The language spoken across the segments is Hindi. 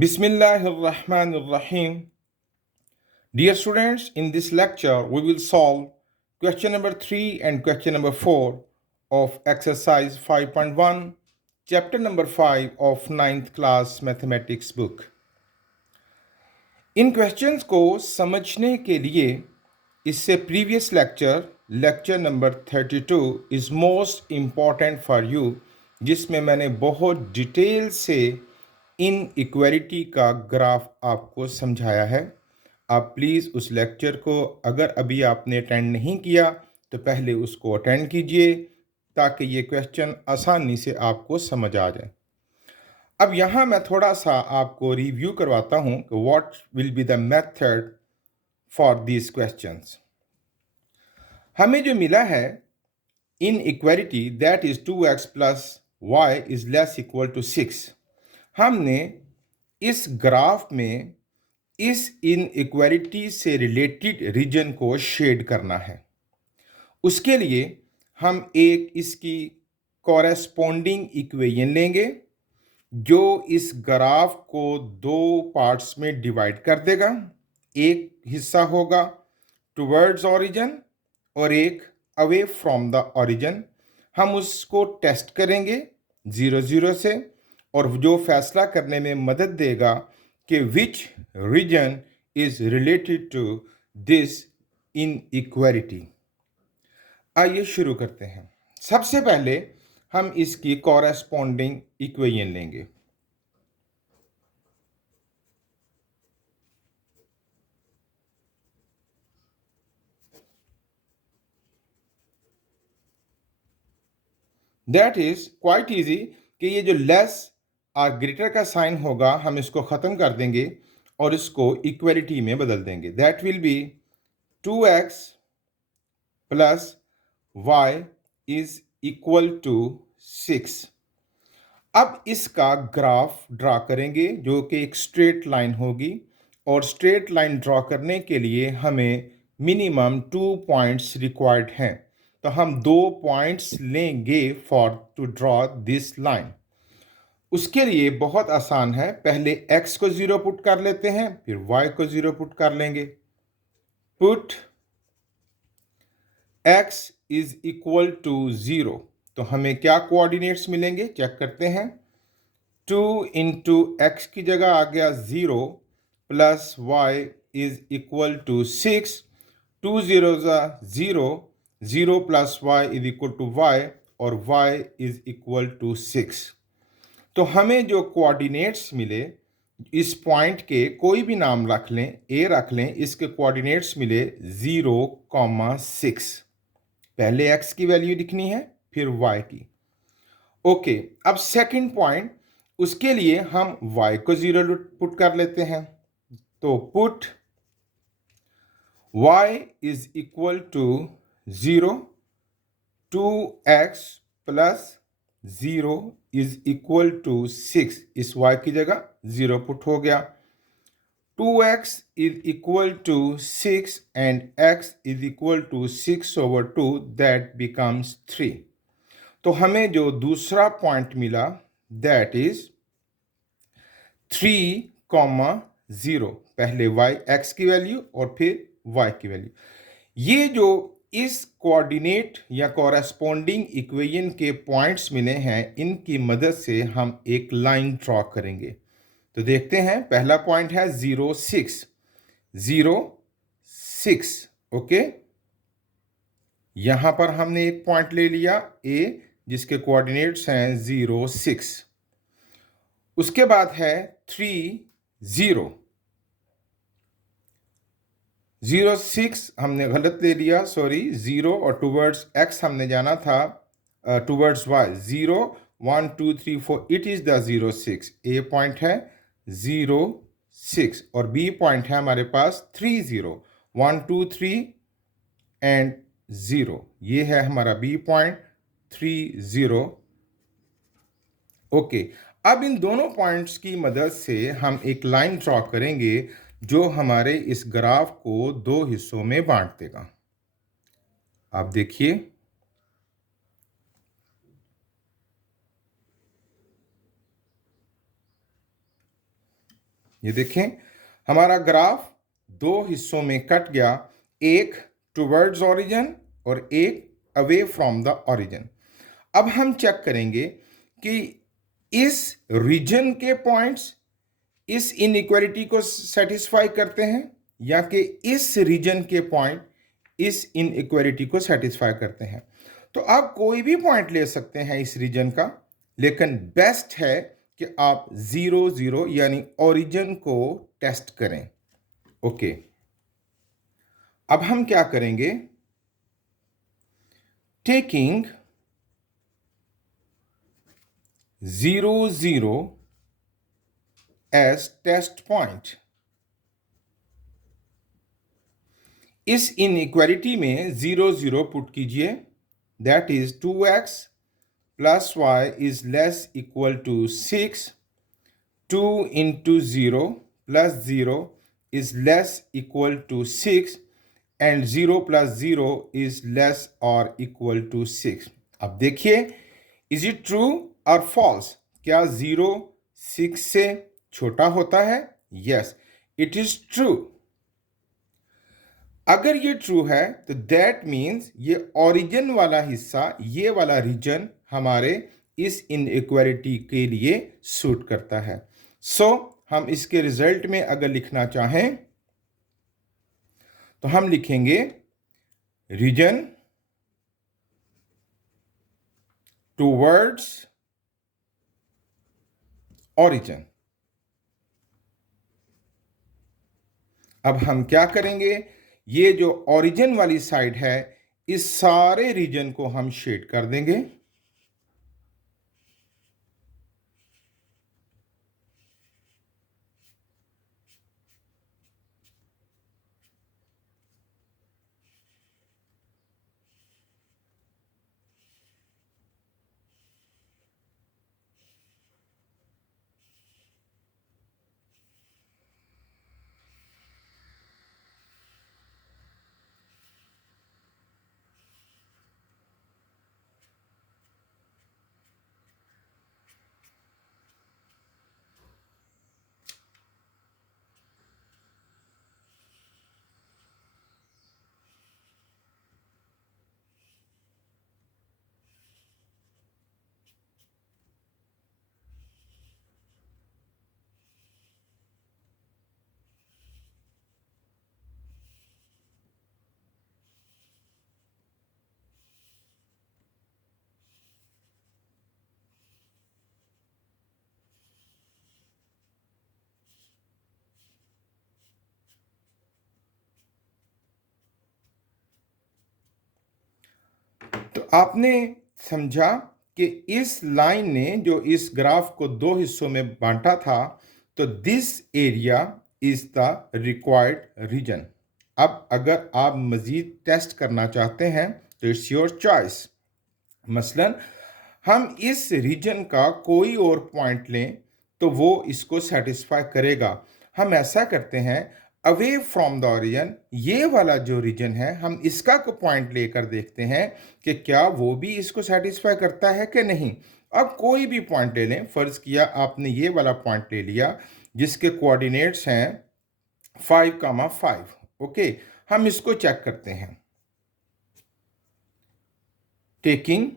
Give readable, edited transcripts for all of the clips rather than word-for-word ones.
Bismillahirrahmanirrahim. Dear students, in this lecture we will solve question number 3 and question number 4 of exercise 5.1, chapter number 5 of ninth class mathematics book. In questions को समझने के लिए इससे previous lecture number 32 is most important for you, जिसमें मैंने बहुत डिटेल से इन इक्वालिटी का ग्राफ आपको समझाया है। आप प्लीज़ उस लेक्चर को अगर अभी आपने अटेंड नहीं किया तो पहले उसको अटेंड कीजिए ताकि ये क्वेश्चन आसानी से आपको समझ आ जाए। अब यहाँ मैं थोड़ा सा आपको रिव्यू करवाता हूँ कि what will be the method for these questions. हमें जो मिला है inequality that is 2x plus y is less equal to 6, हमने इस ग्राफ में इस इन इक्वालिटी से रिलेटेड रीजन को शेड करना है। उसके लिए हम एक इसकी कॉरेस्पॉन्डिंग इक्वेशन लेंगे जो इस ग्राफ को दो पार्ट्स में डिवाइड कर देगा। एक हिस्सा होगा टुवर्ड्स ओरिजिन और एक अवे फ्रॉम द ओरिजिन। हम उसको टेस्ट करेंगे 0 से और जो फैसला करने में मदद देगा कि which region is related to this inequality. आइए शुरू करते हैं। सबसे पहले हम इसकी कॉरेस्पॉन्डिंग इक्वेशन लेंगे। दैट इज क्वाइट इजी कि ये जो लेस और ग्रेटर का साइन होगा हम इसको ख़त्म कर देंगे और इसको इक्वलिटी में बदल देंगे। That will be 2x plus y is equal to 6। अब इसका ग्राफ ड्रा करेंगे जो कि एक स्ट्रेट लाइन होगी और स्ट्रेट लाइन ड्रा करने के लिए हमें मिनिमम 2 पॉइंट्स रिक्वायर्ड हैं, तो हम 2 पॉइंट्स लेंगे for to draw this line. उसके लिए बहुत आसान है, पहले x को 0 पुट कर लेते हैं, फिर y को 0 पुट कर लेंगे। Put x is equal to 0, तो हमें क्या कोऑर्डिनेट्स मिलेंगे चेक करते हैं। 2 इंटू एक्स की जगह आ गया 0 plus y is equal to 6। 2 0 0, 0 plus y is equal to y और वाई इज इक्वल टू 6। तो हमें जो कोऑर्डिनेट्स मिले इस पॉइंट के कोई भी नाम रख लें, ए रख लें, इसके कोऑर्डिनेट्स मिले 0,6। पहले x की वैल्यू लिखनी है फिर y की। ओके, अब सेकंड पॉइंट, उसके लिए हम y को 0 पुट कर लेते हैं, तो put y is equal to 0, 2x plus 0 is equal to 6। इस y की जगह 0 पुट हो गया। 2x is equal to 6 and x is equal to 6 over 2, that becomes 3। तो हमें जो दूसरा पॉइंट मिला दैट इज 3,0, पहले y x की वैल्यू और फिर y की वैल्यू। ये जो इस कोऑर्डिनेट या कॉरेस्पॉन्डिंग इक्वेशन के पॉइंट्स मिले हैं, इनकी मदद से हम एक लाइन ड्रॉ करेंगे। तो देखते हैं, पहला पॉइंट है 0 6, 0 6। ओके, यहां पर हमने एक पॉइंट ले लिया ए जिसके कोऑर्डिनेट्स हैं 0 6। उसके बाद है 3 0, 0 6 हमने गलत ले लिया, सॉरी, 0 और टूवर्ड्स x हमने जाना था, towards y 0 1 2 3 4, it is the 0 6। A point है 0 6 और बी पॉइंट है हमारे पास 3 0, 1 2 3 एंड 0। ये है हमारा बी पॉइंट 3 0। ओके, अब इन दोनों पॉइंट्स की मदद से हम एक लाइन ड्रॉ करेंगे जो हमारे इस ग्राफ को दो हिस्सों में बांट देगा। आप देखिए, ये देखें, हमारा ग्राफ दो हिस्सों में कट गया, एक टुवर्ड्स ओरिजिन और एक अवे फ्रॉम द ओरिजिन। अब हम चेक करेंगे कि इस रीजन के पॉइंट्स इस इनइक्वालिटी को सेटिस्फाई करते हैं या कि इस रीजन के पॉइंट इस इनइक्वालिटी को सेटिस्फाई करते हैं। तो आप कोई भी पॉइंट ले सकते हैं इस रीजन का, लेकिन बेस्ट है कि आप 0 0 यानी ओरिजिन को टेस्ट करें। ओके, अब हम क्या करेंगे, टेकिंग 0 0 एज टेस्ट पॉइंट। इस इनइक्वालिटी में 0 0 पुट कीजिए, that is 2x plus y is less equal to 6. 2 into 0 plus 0 is less equal to 6 and 0 plus 0 is less or equal to 6. अब देखिए, is it true or false? क्या 0 6 से छोटा होता है? Yes, it is true. अगर ये ट्रू है तो दैट मीन्स ये ओरिजिन वाला हिस्सा, ये वाला रीजन हमारे इस इनइक्वालिटी के लिए सूट करता है। सो हम इसके रिजल्ट में अगर लिखना चाहें तो हम लिखेंगे रीजन टुवर्ड्स ओरिजिन। अब हम क्या करेंगे, ये जो ओरिजिन वाली साइड है इस सारे रीजन को हम शेड कर देंगे। तो आपने समझा कि इस लाइन ने जो इस ग्राफ को दो हिस्सों में बांटा था, तो this area is the required region. अब अगर आप मज़ीद टेस्ट करना चाहते हैं तो इट्स योर चॉइस। मसलन हम इस रीजन का कोई और पॉइंट लें तो वो इसको सेटिस्फाई करेगा। हम ऐसा करते हैं, अवे फ्रॉम द ओरिजिन, ये वाला जो रीजन है हम इसका को पॉइंट लेकर देखते हैं कि क्या वो भी इसको सेटिस्फाई करता है कि नहीं। अब कोई भी पॉइंट ले लें, फ़र्ज़ किया आपने ये वाला पॉइंट ले लिया जिसके कोऑर्डिनेट्स हैं 5,5। ओके, हम इसको चेक करते हैं, टेकिंग,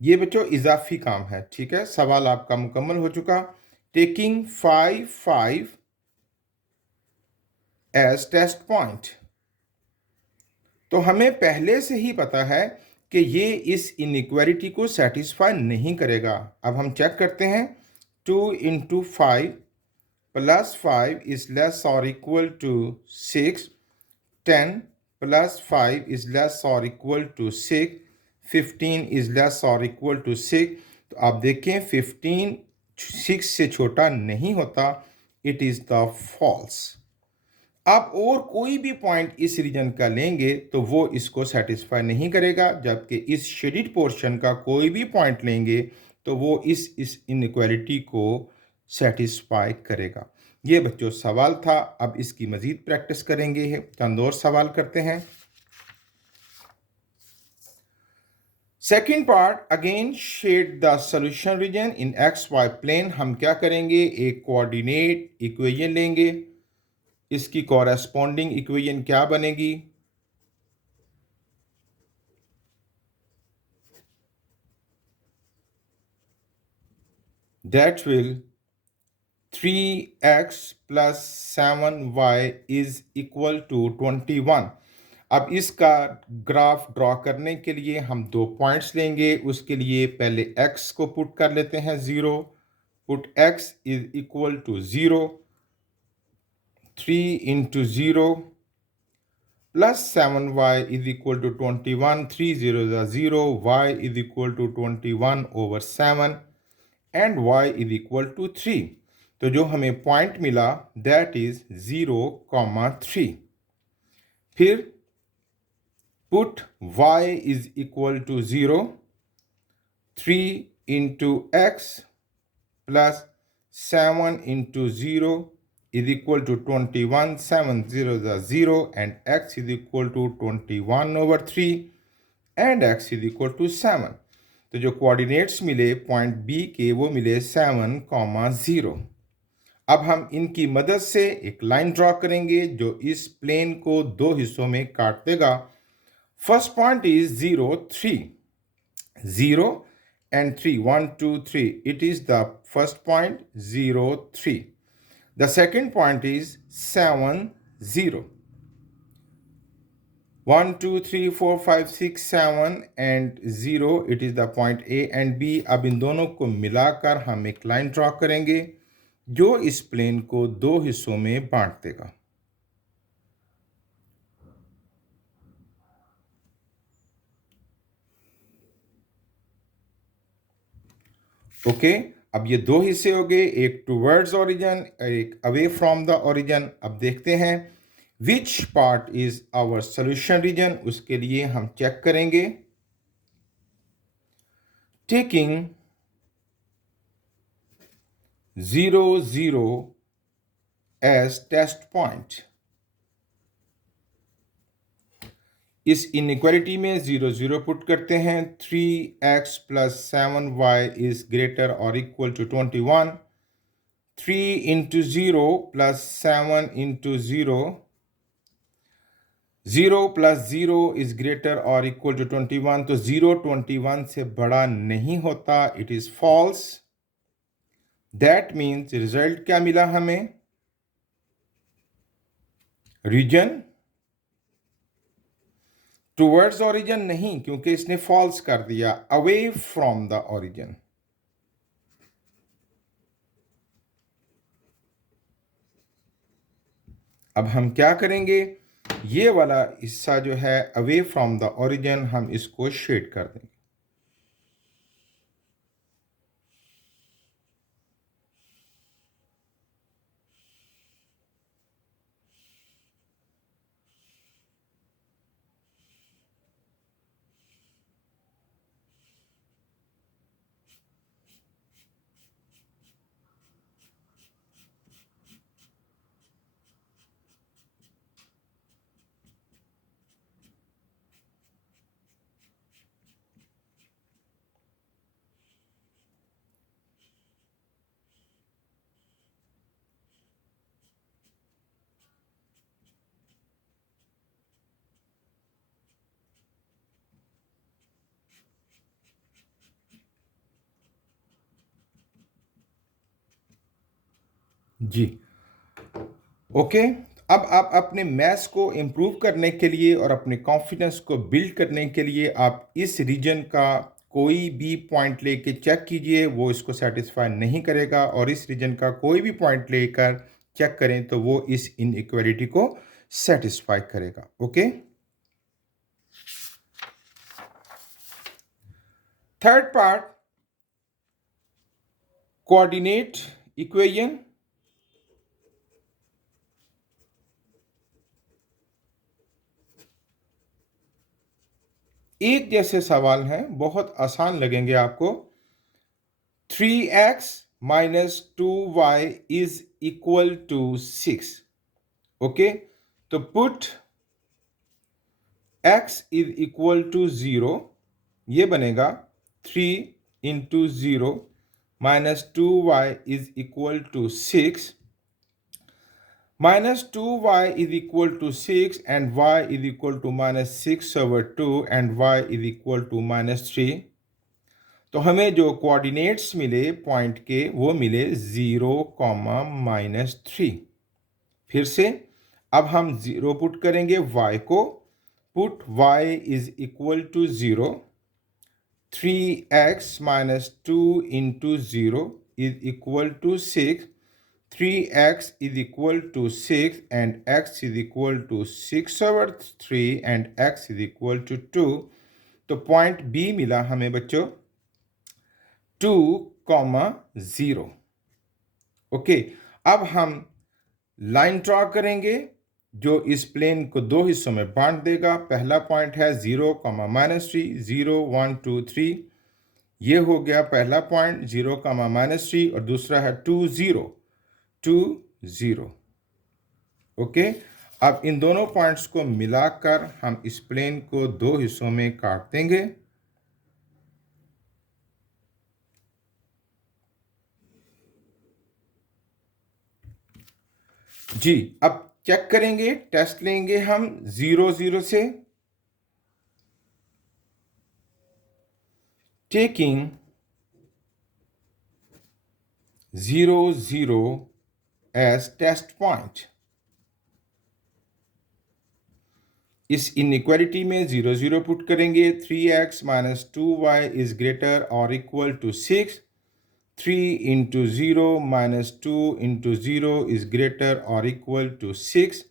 ये बच्चों इजाफी काम है, ठीक है, सवाल आपका मुकम्मल हो चुका। टेकिंग 5 5 एज टेस्ट पॉइंट, तो हमें पहले से ही पता है कि ये इस इनइक्वालिटी को सेटिस्फाई नहीं करेगा। अब हम चेक करते हैं, 2 into 5 plus 5 is less or equal to 6, 10 plus 5 is less or equal to 6, 15 is less or equal to 6। तो आप देखें 15 6 से छोटा नहीं होता, इट इज़ द फॉल्स। आप और कोई भी पॉइंट इस रीजन का लेंगे तो वो इसको सेटिस्फाई नहीं करेगा, जबकि इस शेडिड पोर्शन का कोई भी पॉइंट लेंगे तो वो इस इनइक्वालिटी को सेटिस्फाई करेगा। ये बच्चों सवाल था। अब इसकी मज़ीद प्रैक्टिस करेंगे, चंद और सवाल करते हैं। Second part, again shade the solution region in X Y plane. हम क्या करेंगे, एक कोऑर्डिनेट इक्वेशन लेंगे, इसकी कॉरेस्पॉन्डिंग इक्वेशन क्या बनेगी, that will 3x plus 7y is equal to 21। अब इसका ग्राफ ड्रॉ करने के लिए हम दो पॉइंट्स लेंगे। उसके लिए पहले x को पुट कर लेते हैं 0, put x is equal to 0, 3 into 0 plus 7y is equal to 21, 3 0 0, y is equal to 21 over 7 and y is equal to 3। तो जो हमें पॉइंट मिला दैट इज 0,3। फिर put y is equal to 0, 3 into x plus 7 into 0 is equal to 21, 7 0 0 and x is equal to 21 over 3 and x is equal to 7। तो जो कोऑर्डिनेट्स मिले पॉइंट बी के वो मिले 7,0। अब हम इनकी मदद से एक लाइन ड्रॉ करेंगे जो इस प्लेन को दो हिस्सों में काट देगा। First point is 0 3, 0 and 3, 1 2 3, it is the first point 0 3। the second point is 7 0, 1 2 3 4 5 6 7 and 0, it is the point A and B। अब इन दोनों को मिलाकर हम एक लाइन ड्रॉ करेंगे जो इस प्लेन को दो हिस्सों में बांट देगा। ओके, अब ये दो हिस्से हो गए, एक टूवर्ड्स ओरिजिन, एक अवे फ्रॉम द ओरिजिन। अब देखते हैं which part is our solution region. उसके लिए हम चेक करेंगे टेकिंग 0 0 एज टेस्ट पॉइंट। इस इनइक्वालिटी में 0 0 पुट करते हैं। 3x plus 7y is greater और equal to 21, 3 into 0 plus 7 into 0, 0 plus 0 is greater और इक्वल टू 21। तो 0 21 से बड़ा नहीं होता, it is false. That means result क्या मिला हमें, रीजन टूवर्ड्स ओरिजिन नहीं, क्योंकि इसने फॉल्स कर दिया, अवे फ्रॉम द ओरिजिन। अब हम क्या करेंगे, ये वाला हिस्सा जो है अवे फ्रॉम द ओरिजिन, हम इसको शेड कर देंगे। जी ओके। अब आप अपने मैथ्स को इम्प्रूव करने के लिए और अपने कॉन्फिडेंस को बिल्ड करने के लिए आप इस रीजन का कोई भी पॉइंट लेके चेक कीजिए, वो इसको सेटिस्फाई नहीं करेगा। और इस रीजन का कोई भी पॉइंट लेकर चेक करें तो वो इस इनइक्वालिटी को सेटिस्फाई करेगा। Okay, third part, coordinate equation. एक जैसे सवाल हैं, बहुत आसान लगेंगे आपको। 3x minus 2y is equal to 6। Okay, तो put x is equal to 0, ये बनेगा 3 into 0 minus 2y is equal to 6 minus 2y is equal to 6 and y is equal to minus 6 over 2 and y is equal to minus 3. तो हमें जो कोऑर्डिनेट्स मिले पॉइंट के वो मिले 0, -3। फिर से अब हम 0 पुट करेंगे y को, put y is equal to 0, 3x minus 2 into 0 is equal to 6, 3x is equal to 6 and x is equal to 6 over 3 and x is equal to 2. तो पॉइंट B मिला हमें बच्चों 2, 0। ओके, अब हम लाइन ड्रॉ करेंगे जो इस प्लेन को दो हिस्सों में बांट देगा। पहला पॉइंट है 0, -3, 0, 1, 2, 3। ये हो गया पहला पॉइंट 0, -3 और दूसरा है 2, 0, 2, 0। ओके, अब इन दोनों पॉइंट्स को मिलाकर हम इस प्लेन को दो हिस्सों में काट देंगे। जी, अब चेक करेंगे, टेस्ट लेंगे हम 0, 0 से। Taking 0, 0 as test point. इस इनइक्वालिटी में 0, 0 पुट करेंगे। 3x minus 2y is greater or equal to 6. 3 into 0 minus 2 into 0 is greater or equal to 6.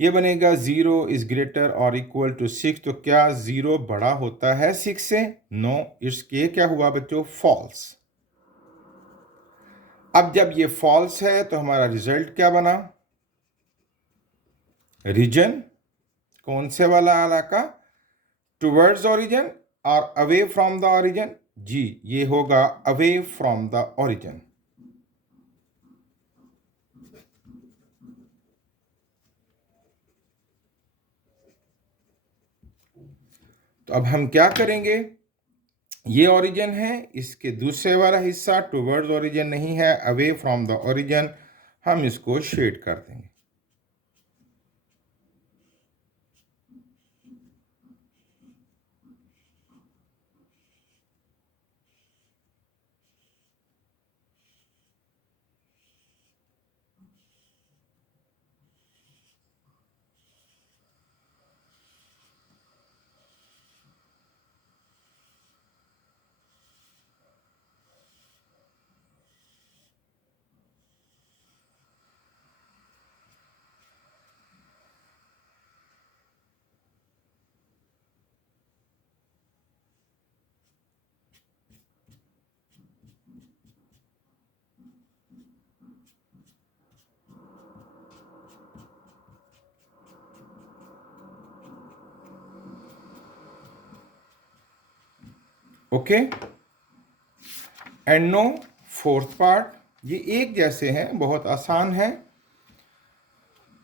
ये बनेगा 0 is greater or equal to 6। तो क्या 0 बड़ा होता है 6 से? नो, इसके क्या हुआ बच्चों? फॉल्स। अब जब ये फॉल्स है तो हमारा रिजल्ट क्या बना? रीजन कौन से वाला इलाका? टुवर्ड्स ओरिजिन और अवे फ्रॉम द ओरिजिन? जी, ये होगा अवे फ्रॉम द ओरिजिन। तो अब हम क्या करेंगे? ये ओरिजिन है, इसके दूसरे वाला हिस्सा टुवर्ड्स ओरिजिन नहीं है, अवे फ्रॉम द ओरिजिन। हम इसको शेड कर देंगे। Okay, and now fourth part. ये एक जैसे हैं, बहुत आसान है।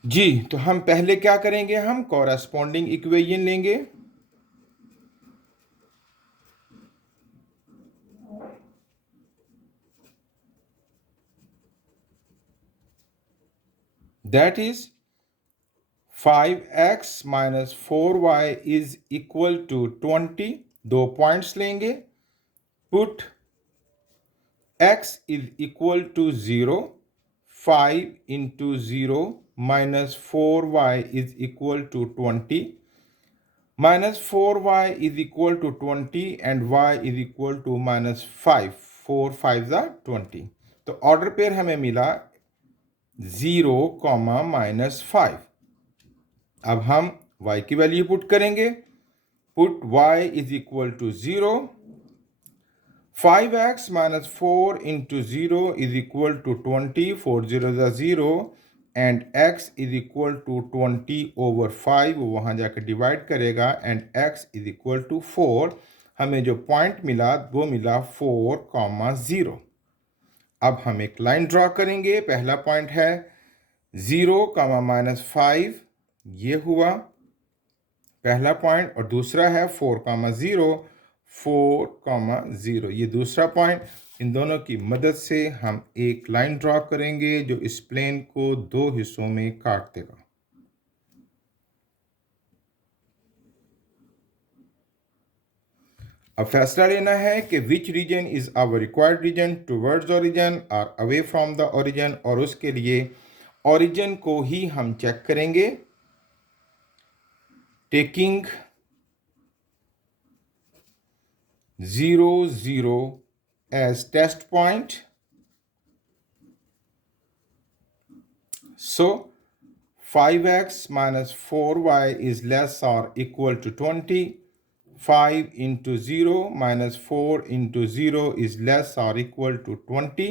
जी, तो हम पहले क्या करेंगे? हम कॉरेस्पॉन्डिंग इक्वेशन लेंगे। That is 5x minus 4y is equal to 20। दो पॉइंट्स लेंगे। Put x is equal to 0, 5 into 0 minus 4y is equal to 20, minus 4y is equal to 20 and y is equal to minus 5, 4 5 are 20। तो ऑर्डर पेयर हमें मिला 0, -5। अब हम y की वैल्यू पुट करेंगे। Put y is equal to 0, 5x minus 4 into 0 is equal to 20, 4 0 is 0 and x is equal to 20 over 5, वो वहाँ जाकर डिवाइड करेगा and x is equal to 4। हमें जो पॉइंट मिला वो मिला 4, 0। अब हम एक लाइन ड्रॉ करेंगे। पहला पॉइंट है 0, -5, ये हुआ पहला पॉइंट, और दूसरा है 4, 0, 4,0। ये दूसरा पॉइंट। इन दोनों की मदद से हम एक लाइन ड्रॉ करेंगे जो इस प्लेन को दो हिस्सों में काट देगा। अब फैसला लेना है कि which region is our required region, towards origin और अवे फ्रॉम द ओरिजिन, और उसके लिए ओरिजिन को ही हम चेक करेंगे taking 0, 0 as test point. So 5x minus 4y is less or equal to 20. 5 into 0 minus 4 into 0 is less or equal to 20.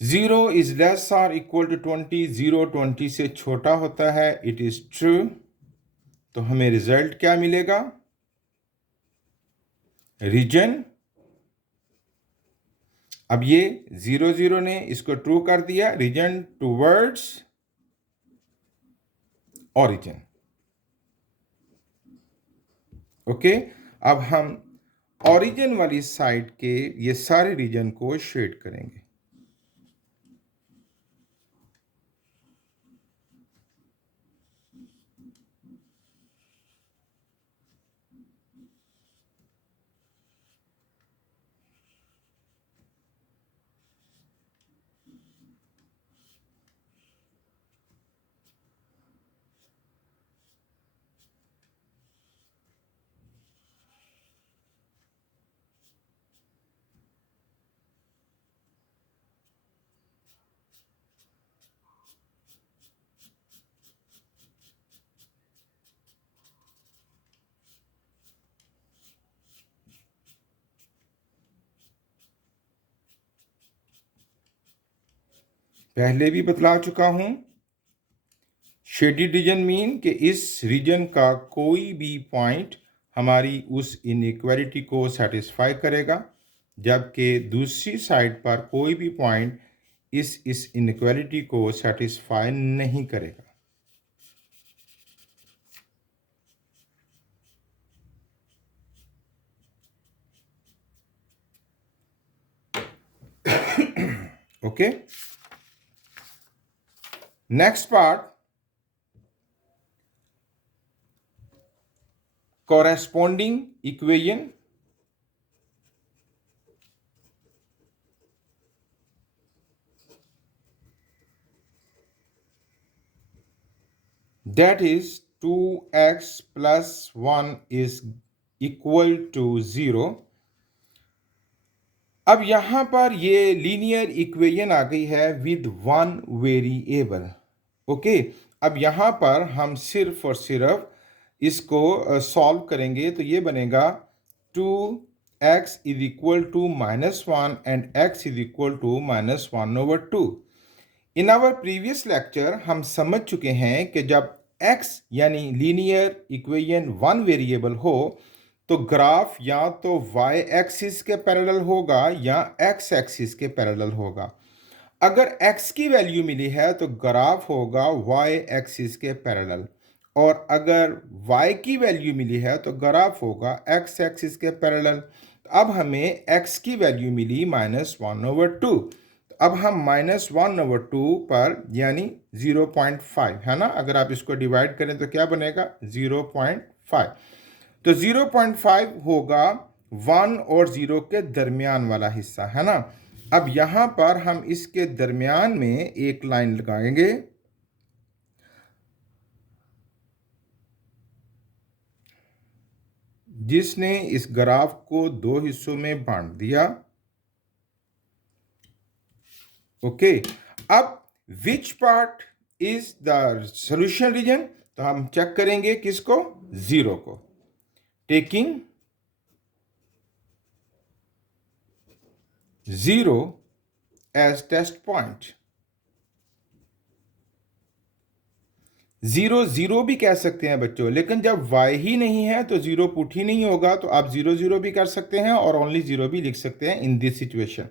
0 is less or equal to 20. 0 20 से छोटा होता है. It is true. तो हमें रिजल्ट क्या मिलेगा? रीजन, अब ये 0 0 ने इसको ट्रू कर दिया, रीजन टूवर्ड्स ओरिजिन। ओके, अब हम ओरिजिन वाली साइड के ये सारे रीजन को शेड करेंगे। पहले भी बतला चुका हूं, शेडेड रीजन मीन कि इस रीजन का कोई भी पॉइंट हमारी उस इनइक्वालिटी को सेटिस्फाई करेगा, जबकि दूसरी साइड पर कोई भी पॉइंट इस इनइक्वालिटी को सेटिस्फाई नहीं करेगा। Okay, next part, corresponding equation, that is 2x plus 1 is equal to 0। अब यहां पर ये लीनियर इक्वेशन आ गई है विद वन वेरिएबल। ओके, अब यहां पर हम सिर्फ और सिर्फ इसको सॉल्व करेंगे, तो ये बनेगा 2x is equal to -1 and x is equal to -1/2। In our previous lecture हम समझ चुके हैं कि जब x यानी लीनियर इक्वेशन वन वेरिएबल हो तो ग्राफ या तो y एक्सिस के पैरेलल होगा या x एक्सिस के पैरेलल होगा। अगर x की वैल्यू मिली है तो ग्राफ होगा y एक्सिस के पैरेलल, और अगर y की वैल्यू मिली है तो ग्राफ होगा x एक्सिस के पैरेलल। अब हमें x की वैल्यू मिली -1/2, अब हम -1/2 पर यानी 0.5 है ना, अगर आप इसको डिवाइड करें तो क्या बनेगा 0.5। तो 0.5 होगा 1 और 0 के दरमियान वाला हिस्सा है ना। अब यहां पर हम इसके दरमियान में एक लाइन लगाएंगे जिसने इस ग्राफ को दो हिस्सों में बांट दिया। ओके, अब which part is the solution region, तो हम चेक करेंगे किसको, 0 को, taking 0 as test point। 0 0 भी कह सकते हैं बच्चों, लेकिन जब y ही नहीं है तो 0 पुट ही नहीं होगा, तो आप 0 0 भी कर सकते हैं और ओनली 0 भी लिख सकते हैं इन दिस सिचुएशन।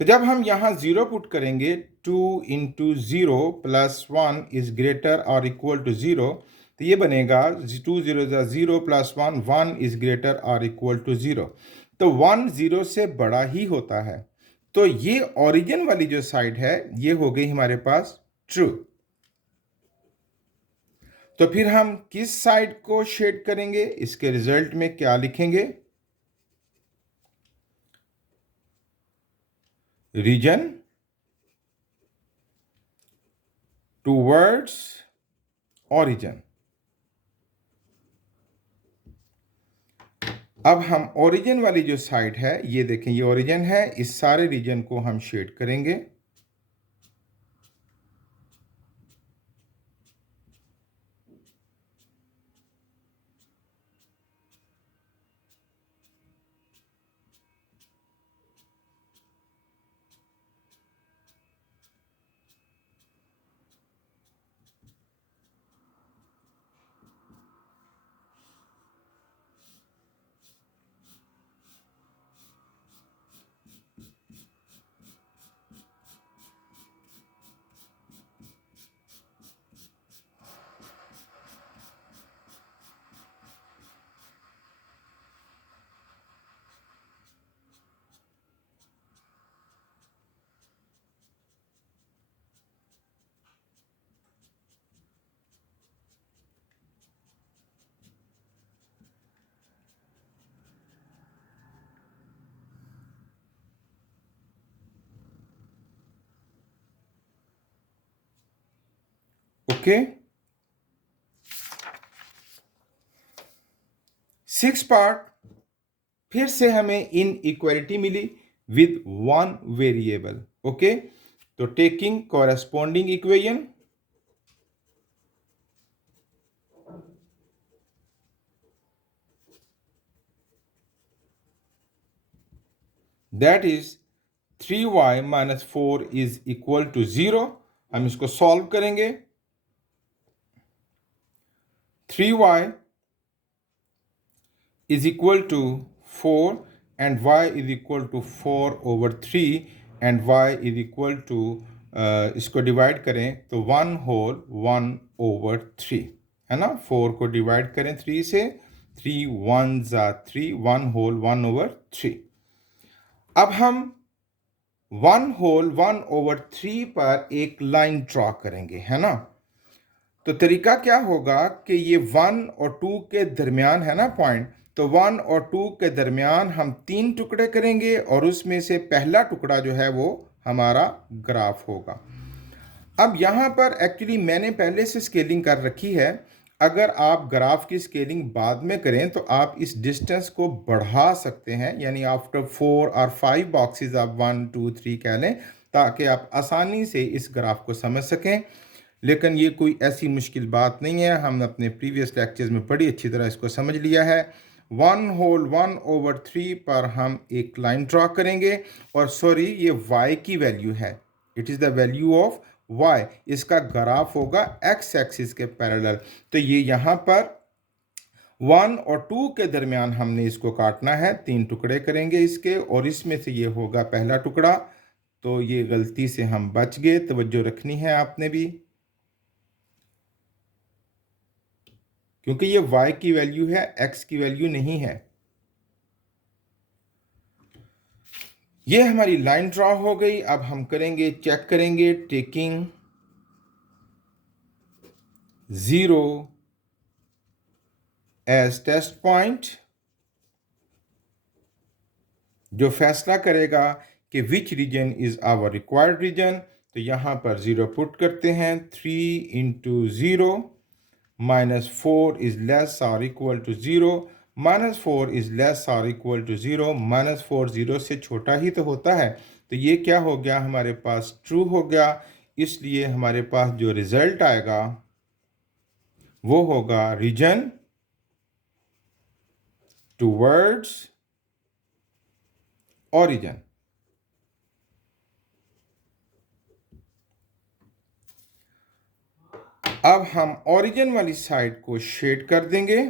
तो जब हम यहां 0 पुट करेंगे, 2 into 0 plus 1 is greater or equal to 0, तो ये बनेगा 2 0 0 plus 1, 1 is greater or equal to 0। तो 1 0 से बड़ा ही होता है। तो ये ओरिजिन वाली जो साइड है ये हो गई हमारे पास ट्रू। तो फिर हम किस साइड को शेड करेंगे, इसके रिजल्ट में क्या लिखेंगे? Region towards origin. अब हम ओरिजिन वाली जो साइड है, ये देखें, ये ओरिजिन है, इस सारे रीजन को हम शेड करेंगे। ओके, 6 पार्ट फिर से हमें इन इक्वालिटी मिली विद वन वेरिएबल। ओके, तो taking corresponding equation, that is 3y minus 4 is equal to 0। हम इसको सॉल्व करेंगे। 3y is equal to 4 and y is equal to 4 over 3 and y is equal to इसको डिवाइड करें तो 1 होल 1 ओवर 3 है ना। 4 को डिवाइड करें 3 से, 3 1 ज़ा 3, 1 होल 1 ओवर 3। अब हम 1 होल 1 ओवर 3 पर एक लाइन ड्रॉ करेंगे, है ना। तो तरीका क्या होगा कि ये 1 और 2 के दरमियान है ना पॉइंट, तो 1 और 2 के दरमियान हम 3 टुकड़े करेंगे और उसमें से पहला टुकड़ा जो है वो हमारा ग्राफ होगा। अब यहाँ पर एक्चुअली मैंने पहले से स्केलिंग कर रखी है। अगर आप ग्राफ की स्केलिंग बाद में करें तो आप इस डिस्टेंस को बढ़ा सकते हैं, यानी आफ्टर 4 और 5 बॉक्सेस आप 1 2 3 कह लें, ताकि आप आसानी से इस ग्राफ को समझ सकें। लेकिन ये कोई ऐसी मुश्किल बात नहीं है, हम अपने प्रीवियस लेक्चर्स में बड़ी अच्छी तरह इसको समझ लिया है। 1 होल 1 ओवर 3 पर हम एक लाइन ड्रॉ करेंगे, और सॉरी ये y की वैल्यू है, it is the value of y। इसका ग्राफ होगा x एक्सिस के पैरेलल। तो ये यहाँ पर 1 और 2 के दरमियान हमने इसको काटना है, 3 टुकड़े करेंगे इसके, और इसमें से ये होगा पहला टुकड़ा। तो ये गलती से हम बच गए, तवज्जो रखनी है आपने भी, क्योंकि ये y की वैल्यू है, x की वैल्यू नहीं है। ये हमारी लाइन ड्रॉ हो गई। अब हम करेंगे, चेक करेंगे, टेकिंग 0 एज टेस्ट पॉइंट, जो फैसला करेगा कि which region is our required region. तो यहाँ पर 0 पुट करते हैं। 3 इंटू 0 माइनस 4 इज लेस और equal to 0, minus 4 is less और इक्वल टू 0, माइनस 4 0 से छोटा ही तो होता है। तो ये क्या हो गया, हमारे पास ट्रू हो गया। इसलिए हमारे पास जो रिजल्ट आएगा वो होगा रीजन टूवर्ड्स ओरिजिन। अब हम ओरिजिन वाली साइड को शेड कर देंगे।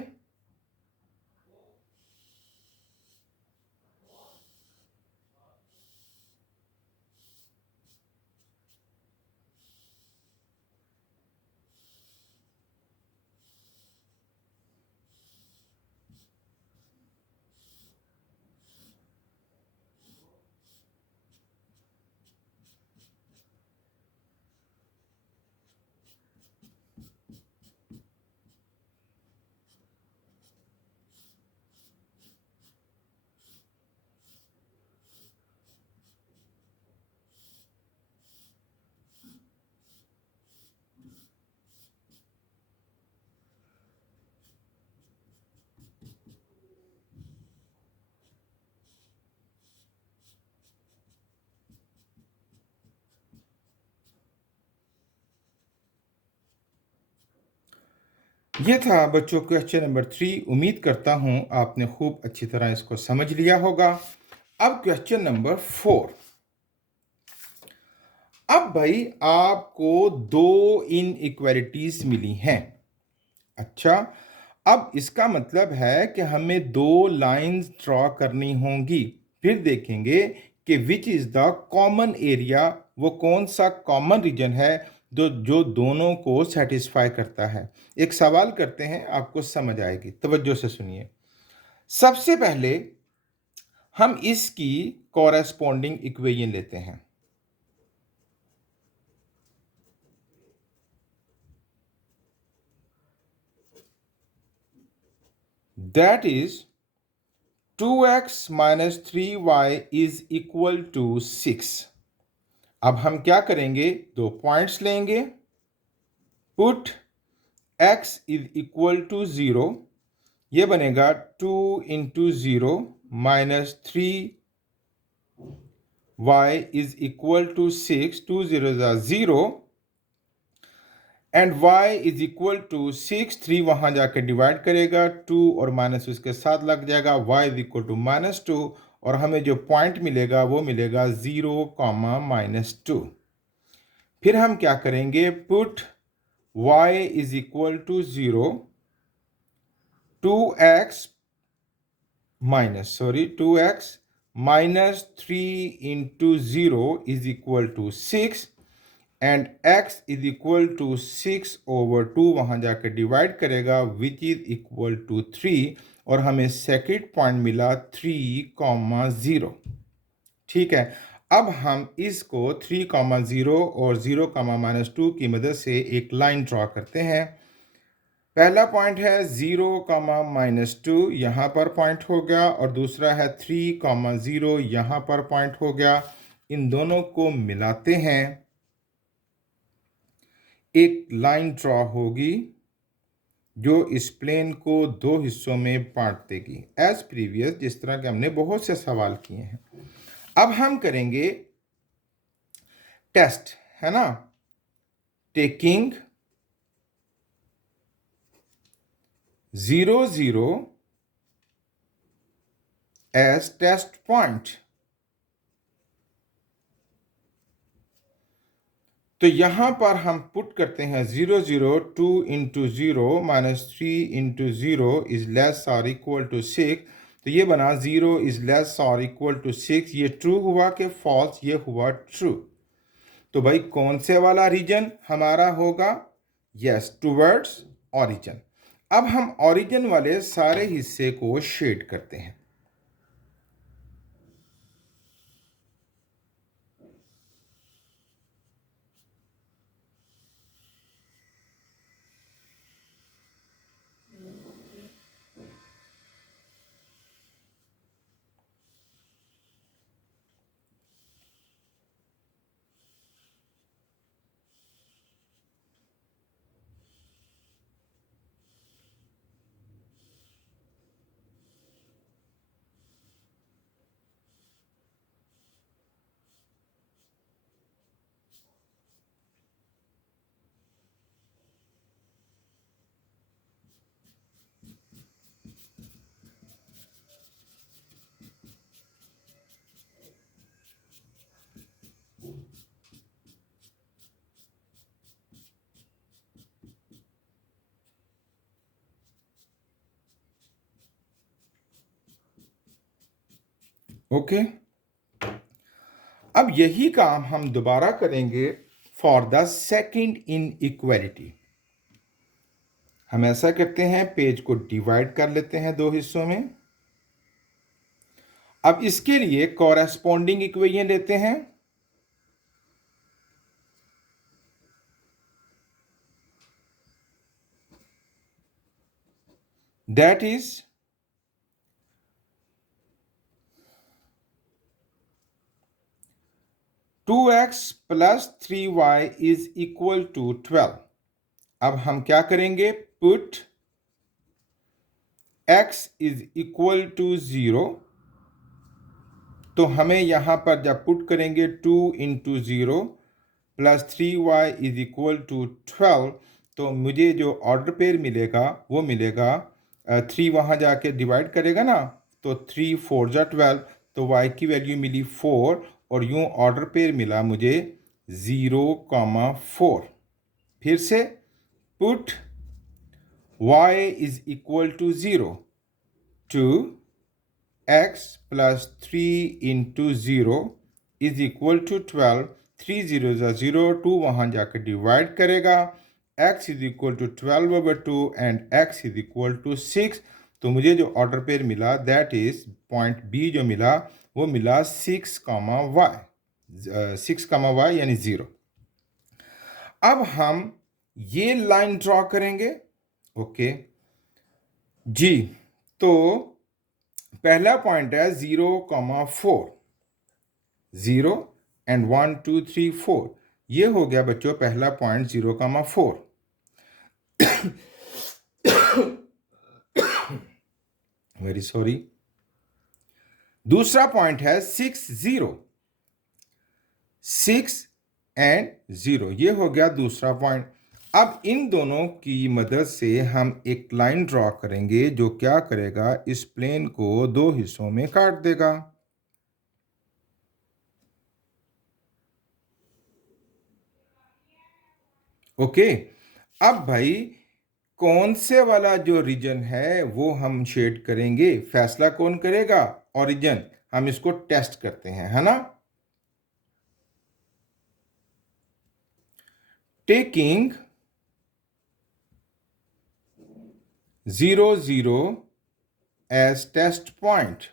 ये था बच्चों क्वेश्चन नंबर 3। उम्मीद करता हूं आपने खूब अच्छी तरह इसको समझ लिया होगा। अब क्वेश्चन नंबर 4। अब भाई आपको दो इनइक्वालिटीज मिली हैं। अच्छा, अब इसका मतलब है कि हमें दो लाइंस ड्रॉ करनी होंगी। फिर देखेंगे कि विच इज द कॉमन एरिया, वो कौन सा कॉमन रीजन है जो दोनों को सेटिस्फाई करता है। एक सवाल करते हैं, आपको समझ आएगी, तवज्जो से सुनिए। सबसे पहले हम इसकी कॉरेस्पॉन्डिंग इक्वेशन लेते हैं। That is 2x minus 3y is equal to 6। अब हम क्या करेंगे, दो पॉइंट्स लेंगे। Put x is equal to 0, ये बनेगा 2 into 0 minus 3y is equal to 6, 2 0 0, and y is equal to 6, 3 वहां जाकर डिवाइड करेगा, 2 और माइनस उसके साथ लग जाएगा, y इज इक्वल टू -2, और हमें जो पॉइंट मिलेगा वो मिलेगा 0, -2। फिर हम क्या करेंगे, put y is equal to 0, 2x minus 3 into 0 is equal to 6, and x is equal to 6 over 2 वहां जाकर डिवाइड करेगा, विच इज इक्वल टू 3, और हमें सेकेंड पॉइंट मिला 3, 0। ठीक है, अब हम इसको 3, 0 और 0, -2 की मदद से एक लाइन ड्रॉ करते हैं। पहला पॉइंट है 0, -2, यहाँ पर पॉइंट हो गया, और दूसरा है 3, 0, यहाँ पर पॉइंट हो गया। इन दोनों को मिलाते हैं, एक लाइन ड्रॉ होगी जो इस प्लेन को दो हिस्सों में बांट देगी, एज प्रीवियस, जिस तरह के हमने बहुत से सवाल किए हैं। अब हम करेंगे टेस्ट, है ना, टेकिंग 0, 0 एज टेस्ट पॉइंट। तो यहां पर हम पुट करते हैं 0, 0, 2 into 0 minus 3 into 0 is less और इक्वल टू 6। तो ये बना 0 इज लेस और इक्वल टू 6। ये ट्रू हुआ कि फॉल्स, ये हुआ ट्रू। तो भाई कौन से वाला रीजन हमारा होगा, यस, टूवर्ड्स ऑरिजिन। अब हम ऑरिजिन वाले सारे हिस्से को शेड करते हैं। ओके, अब यही काम हम दोबारा करेंगे फॉर द सेकंड इनइक्वालिटी। हम ऐसा करते हैं, पेज को डिवाइड कर लेते हैं दो हिस्सों में। अब इसके लिए कॉरेस्पॉन्डिंग इक्वेशन लेते हैं। That is 2x plus 3y is equal to 12। अब हम क्या करेंगे, put x is equal to 0। तो हमें यहां पर जब पुट करेंगे 2 into 0 plus 3y is equal to 12, तो मुझे जो ऑर्डर पेयर मिलेगा वो मिलेगा 3 वहाँ जाके डिवाइड करेगा ना, तो 3 4 जा 12, तो y की वैल्यू मिली 4 और यूँ ऑर्डर पेयर मिला मुझे 0,4। फिर से put y is equal to 0 two x plus 3 into 0 is equal to 12। 3 0 ज़ा 0, 2 वहाँ जाकर डिवाइड करेगा, x is equal to 12/2 and x is equal to 6। तो मुझे जो ऑर्डर पेयर मिला दैट इज पॉइंट बी जो मिला वो मिला 6, y 6, y यानी 0। अब हम ये लाइन ड्रॉ करेंगे। ओके जी, तो पहला पॉइंट है 0,4, 0 एंड 1 2 3 4। ये हो गया बच्चों पहला पॉइंट 0,4। Very sorry. दूसरा पॉइंट है 6 0, 6 एंड 0। ये हो गया दूसरा पॉइंट। अब इन दोनों की मदद से हम एक लाइन ड्रॉ करेंगे जो क्या करेगा, इस प्लेन को दो हिस्सों में काट देगा। ओके अब भाई कौन से वाला जो रीजन है वो हम शेड करेंगे, फैसला कौन करेगा, ओरिजिन। हम इसको टेस्ट करते हैं, है ना। Taking 0 0 as test point.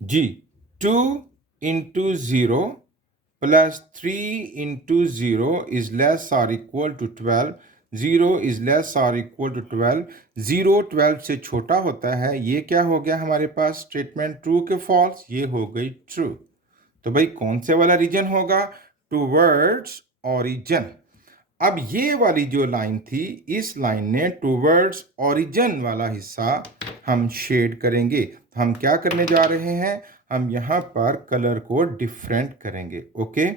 जी, 2 into 0 plus 3 into 0 is less or equal to 12। 0 is less or equal to 12। 0 12 से छोटा होता है। ये क्या हो गया हमारे पास स्टेटमेंट, ट्रू के फॉल्स, ये हो गई ट्रू। तो भाई कौन से वाला रीजन होगा, टूवर्ड्स ओरिजिन। अब ये वाली जो लाइन थी, इस लाइन ने टूवर्ड्स ओरिजिन वाला हिस्सा हम शेड करेंगे। हम क्या करने जा रहे हैं, हम यहां पर कलर को डिफरेंट करेंगे। ओके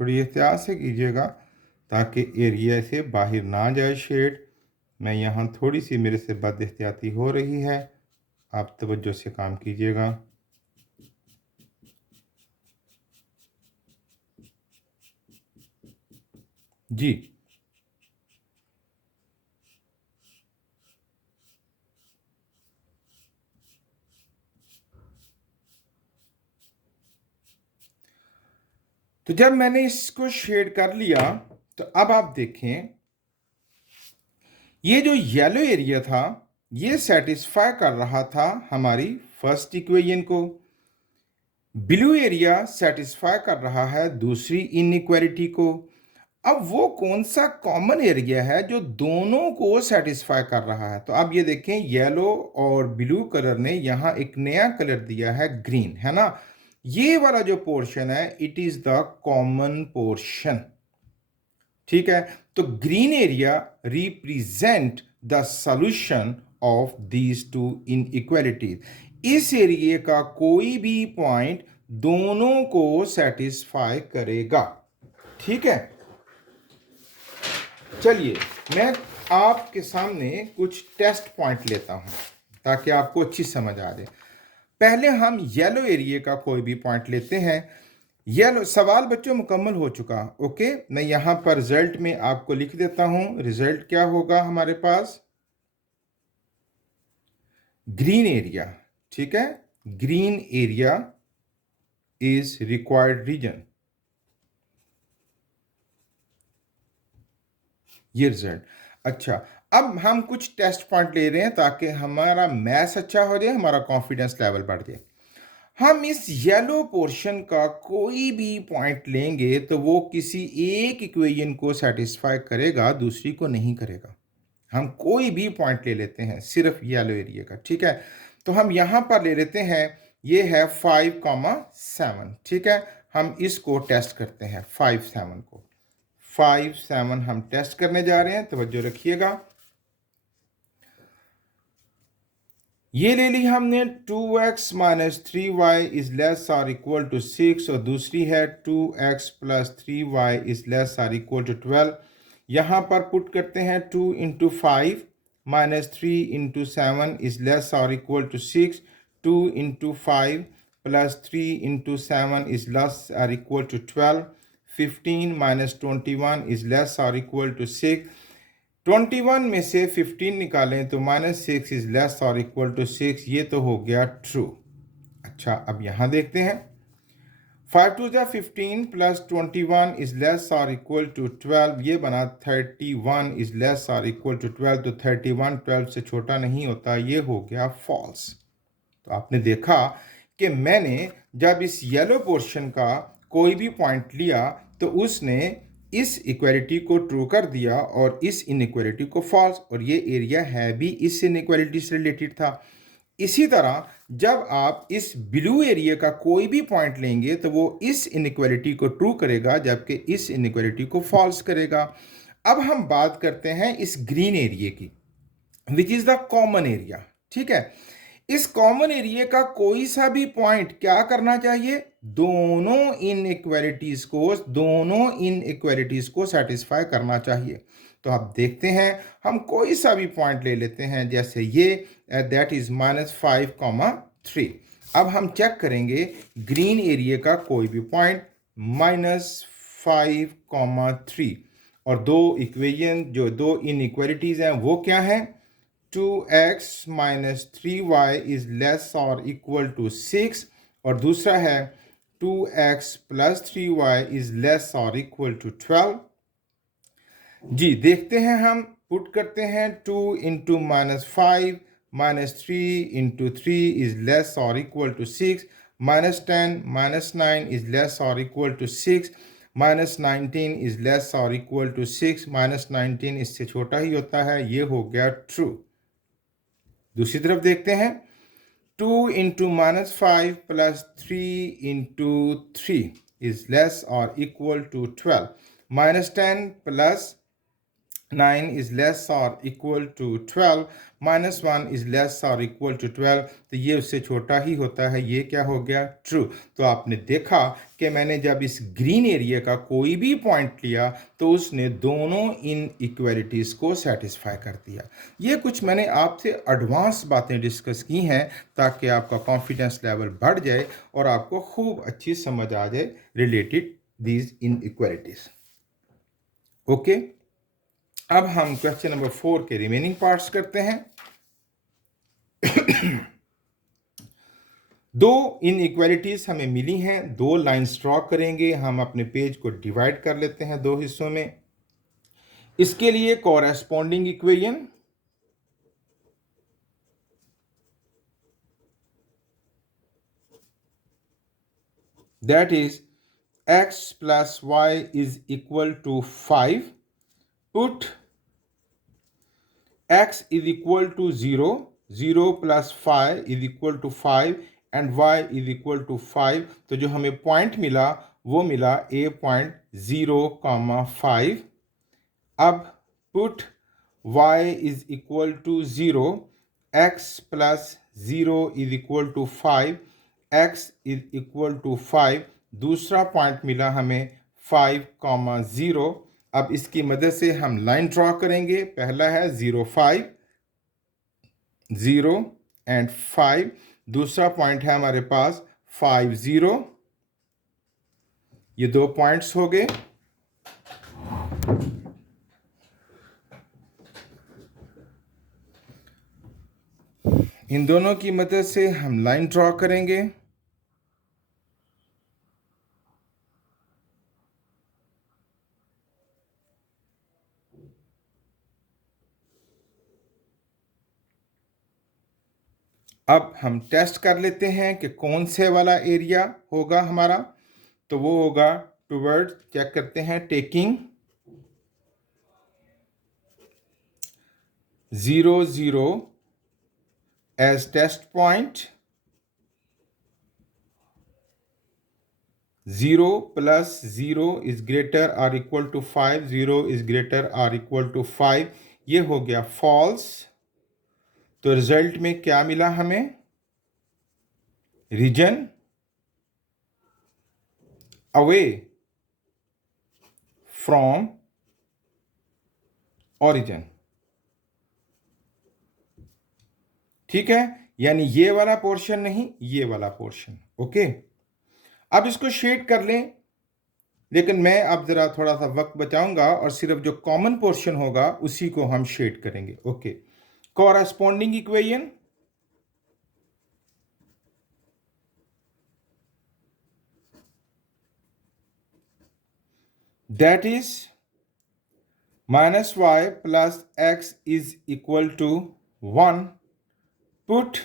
थोड़ी एहतियात से कीजिएगा ताकि एरिया से बाहर ना जाए शेड। मैं यहाँ थोड़ी सी मेरे से बद एहतियाती हो रही है, आप तवज्जो से काम कीजिएगा। जी तो जब मैंने इसको शेड कर लिया तो अब आप देखें ये जो येलो एरिया था ये सेटिस्फाई कर रहा था हमारी फर्स्ट इक्वेशन को, ब्लू एरिया सेटिस्फाई कर रहा है दूसरी इनइक्वालिटी को। अब वो कौन सा कॉमन एरिया है जो दोनों को सेटिस्फाई कर रहा है, तो अब ये देखें येलो और ब्लू कलर ने यहाँ एक नया कलर दिया है ग्रीन, है ना। ये वाला जो पोर्शन है it is the common portion, ठीक है। तो green area represent the solution of these two inequalities. इस एरिया का कोई भी पॉइंट दोनों को सेटिस्फाई करेगा, ठीक है। चलिए मैं आपके सामने कुछ टेस्ट पॉइंट लेता हूं ताकि आपको अच्छी समझ आ जाए। पहले हम येलो एरिया का कोई भी पॉइंट लेते हैं। यह लो सवाल बच्चों मुकम्मल हो चुका। ओके, मैं यहाँ पर रिजल्ट में आपको लिख देता हूँ। रिजल्ट क्या होगा हमारे पास? ग्रीन एरिया, ठीक है, green area is required region. ये रिजल्ट। अच्छा, अब हम कुछ टेस्ट पॉइंट ले रहे हैं ताकि हमारा मैथ्स अच्छा हो जाए, हमारा कॉन्फिडेंस लेवल बढ़ जाए। हम इस येलो पोर्शन का कोई भी पॉइंट लेंगे तो वो किसी एक इक्वेशन को सेटिस्फाई करेगा, दूसरी को नहीं करेगा। हम कोई भी पॉइंट ले लेते हैं सिर्फ येलो एरिया का, ठीक है। तो हम यहां पर ले लेते हैं, ये है 5,7, ठीक है। हम इसको टेस्ट करते हैं 5,7 को। 5,7 हम टेस्ट करने जा रहे हैं, तवज्जो रखिएगा। ये ले ली हमने 2x minus 3y is less or equal to 6, और दूसरी है 2x plus 3y is less or equal to 12। यहाँ पर पुट करते हैं 2 into 5 minus 3 into 7 is less or equal to 6। 2 into 5 plus 3 into 7 is less or equal to 12। 15 minus 21 is less or equal to 6। 21 में से 15 निकालें तो माइनस 6 इज लेस और इक्वल टू 6। ये तो हो गया ट्रू। अच्छा, अब यहां देखते हैं। 5 टू जा 15 प्लस 21 इज लेस और इक्वल टू 12। ये बना 31 इज लेस और इक्वल टू 12। तो 31 12 से छोटा नहीं होता, ये हो गया फॉल्स। तो आपने देखा कि मैंने जब इस येलो पोर्शन का कोई भी पॉइंट लिया तो उसने इस इक्वालिटी को ट्रू कर दिया और इस इनइक्वालिटी को फॉल्स, और ये एरिया है भी इस इनइक्वालिटी से रिलेटेड था। इसी तरह जब आप इस ब्लू एरिया का कोई भी पॉइंट लेंगे तो वो इस इनइक्वालिटी को ट्रू करेगा, जबकि इस इनइक्वालिटी को फॉल्स करेगा। अब हम बात करते हैं इस ग्रीन एरिया की, विच इज द कॉमन एरिया, ठीक है। इस कॉमन एरिया का कोई सा भी पॉइंट क्या करना चाहिए? दोनों इनइक्वालिटीज को सेटिस्फाई करना चाहिए। तो आप देखते हैं, हम कोई सा भी पॉइंट ले लेते हैं, जैसे ये दैट इज -5,3। अब हम चेक करेंगे ग्रीन एरिया का कोई भी पॉइंट -5,3, और दो इक्वेशन जो दो इनइक्वालिटीज हैं वो क्या हैं? 2x minus 3y is less और इक्वल टू 6, और दूसरा है 2x plus 3y is less और इक्वल टू 12। जी देखते हैं, हम पुट करते हैं 2 into minus 5 minus 3 into 3 is less और equal to 6, minus 10 minus 9 is less और equal to 6, minus 19 is less और इक्वल टू 6, माइनस 19 इससे छोटा ही होता है। ये हो गया ट्रू। दूसरी तरफ देखते हैं, 2 into minus 5 plus 3 into 3 is less और equal to 12, minus 10 plus 9 is less or equal to 12, minus 1 is less or equal to 12। तो ये उससे छोटा ही होता है। ये क्या हो गया? ट्रू। तो आपने देखा कि मैंने जब इस ग्रीन एरिया का कोई भी पॉइंट लिया तो उसने दोनों इन इक्वालिटीज़ को सेटिस्फाई कर दिया। ये कुछ मैंने आपसे एडवांस बातें डिस्कस की हैं ताकि आपका कॉन्फिडेंस लेवल बढ़ जाए और आपको खूब अच्छी समझ आ जाए related these in equalities. Okay, अब हम क्वेश्चन नंबर 4 के रिमेनिंग पार्ट्स करते हैं। दो इनइक्वालिटीज हमें मिली हैं, दो लाइंस ड्रॉ करेंगे। हम अपने पेज को डिवाइड कर लेते हैं दो हिस्सों में। इसके लिए corresponding equation that is x plus y is equal to 5, put x is equal to 0, 0 plus 5 is equal to 5 and y is equal to 5। तो जो हमें पॉइंट मिला वो मिला a.0,5। अब put y is equal to 0, x plus 0 is equal to 5, x is equal to 5। दूसरा पॉइंट मिला हमें 5,0। अब इसकी मदद से हम लाइन ड्रॉ करेंगे। पहला है 0 5 0 एंड 5। दूसरा पॉइंट है हमारे पास 5 0 ये 2 पॉइंट्स हो गए। इन दोनों की मदद से हम लाइन ड्रॉ करेंगे। अब हम टेस्ट कर लेते हैं कि कौन से वाला एरिया होगा हमारा। तो वो होगा टूवर्ड, चेक करते हैं, taking 0 0 as test point, 0 plus 0 is greater or equal to 5, 0 is greater or equal to 5। ये हो गया फॉल्स। तो रिजल्ट में क्या मिला हमें? Region away from origin. ठीक है, यानी ये वाला पोर्शन नहीं, ये वाला पोर्शन। ओके, अब इसको शेड कर लें, लेकिन मैं अब जरा थोड़ा सा वक्त बचाऊंगा और सिर्फ जो कॉमन पोर्शन होगा उसी को हम शेड करेंगे। Okay, corresponding equation, that is minus y plus x is equal to 1. Put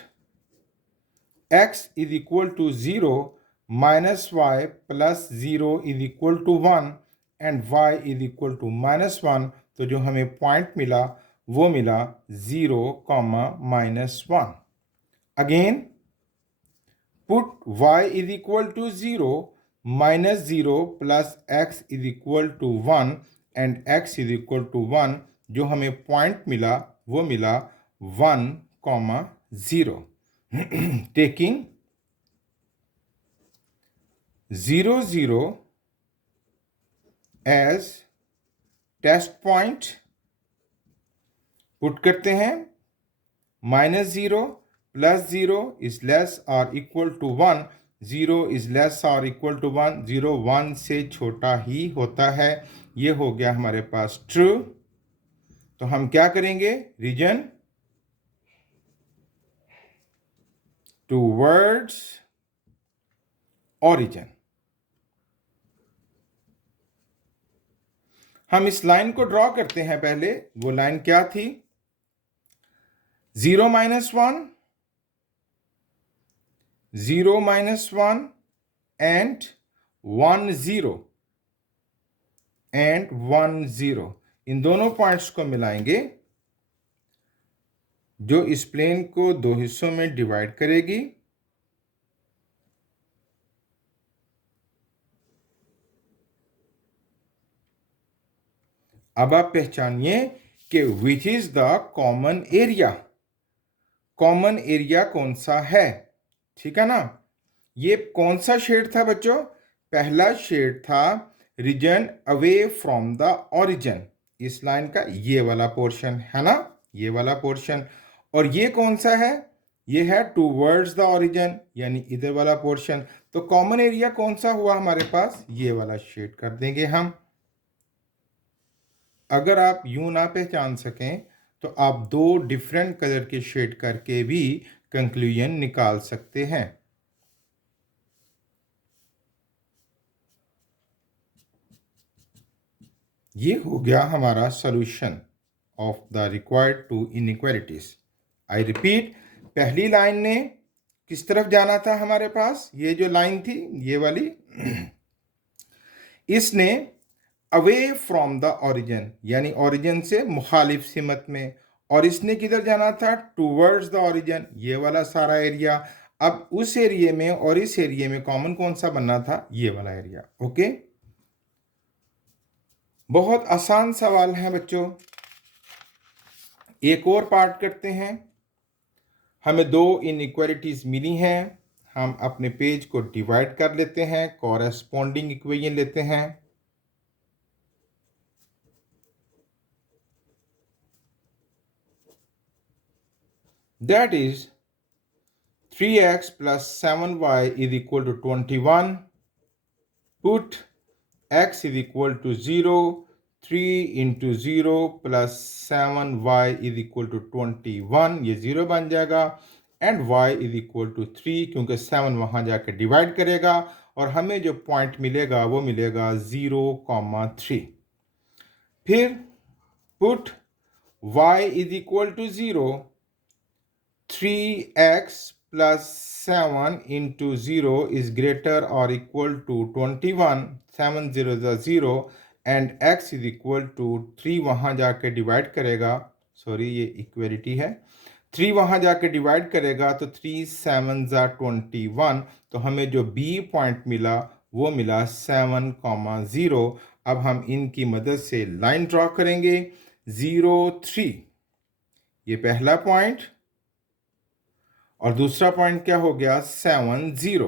x is equal to 0, minus y plus 0 is equal to 1 and y is equal to minus 1. तो जो हमें पॉइंट मिला वो मिला 0, -1. Again put y is equal to 0, minus 0 plus x is equal to 1 and x is equal to 1. जो हमें पॉइंट मिला वो मिला 1, 0. Taking 0 0 as test point, put करते हैं -0 प्लस 0 इज लेस और इक्वल टू 1, 0 इज लेस और इक्वल टू 1, 0 1 से छोटा ही होता है। ये हो गया हमारे पास ट्रू। तो हम क्या करेंगे? Region towards origin. हम इस लाइन को ड्रॉ करते हैं। पहले वो लाइन क्या थी? 0 -1, 0 -1 and 1 0 and 1 0। इन दोनों पॉइंट्स को मिलाएंगे जो इस प्लेन को दो हिस्सों में डिवाइड करेगी। अब आप पहचानिए कि विच is the common area. Common area कौन सा है? ठीक है ना। ये कौन सा शेड था बच्चों? पहला शेड था region away from the origin. इस लाइन का ये वाला पोर्शन है ना, ये वाला पोर्शन। और ये कौन सा है? ये है टूवर्ड्स द ओरिजिन, यानी इधर वाला पोर्शन। तो कॉमन एरिया कौन सा हुआ हमारे पास? ये वाला शेड कर देंगे हम। अगर आप यूं ना पहचान सकें तो आप दो डिफरेंट कलर के शेड करके भी कंक्लूजन निकाल सकते हैं। ये हो गया हमारा solution of the required two inequalities. I repeat, पहली लाइन ने किस तरफ जाना था हमारे पास? ये जो लाइन थी ये वाली, इसने अवे फ्रॉम द ओरिजिन, यानी ओरिजिन से मुखालिफ सिमत में। और इसने किधर जाना था? टूवर्ड्स द ओरिजिन, ये वाला सारा एरिया। अब उस एरिया में और इस एरिया में कॉमन कौन सा बनना था? ये वाला एरिया। ओके, बहुत आसान सवाल है बच्चों। एक और पार्ट करते हैं। हमें दो इनइक्वालिटीज मिली हैं। हम अपने पेज को डिवाइड कर लेते हैं, कॉरेस्पॉन्डिंग इक्वेशन लेते हैं। That is 3x plus 7y is equal to 21. Put x is equal to 0, 3 into 0 plus 7y is equal to 21, ये 0 बन जाएगा, and y is equal to 3 क्योंकि 7 वहाँ जाके डिवाइड करेगा और हमें जो पॉइंट मिलेगा वो मिलेगा 0,3। फिर put y is equal to 0, 3x plus 7 into 0 is greater or equal to 21, 7 0 is 0 and x is equal to 3 वहाँ जाके डिवाइड करेगा, सॉरी ये इक्वलिटी है, 3 वहाँ जाके डिवाइड करेगा तो 3 7 ज़ा 21, तो हमें जो b पॉइंट मिला वो मिला 7,0। अब हम इनकी मदद से लाइन ड्रॉ करेंगे, 0 3 ये पहला पॉइंट और दूसरा पॉइंट क्या हो गया 7 0,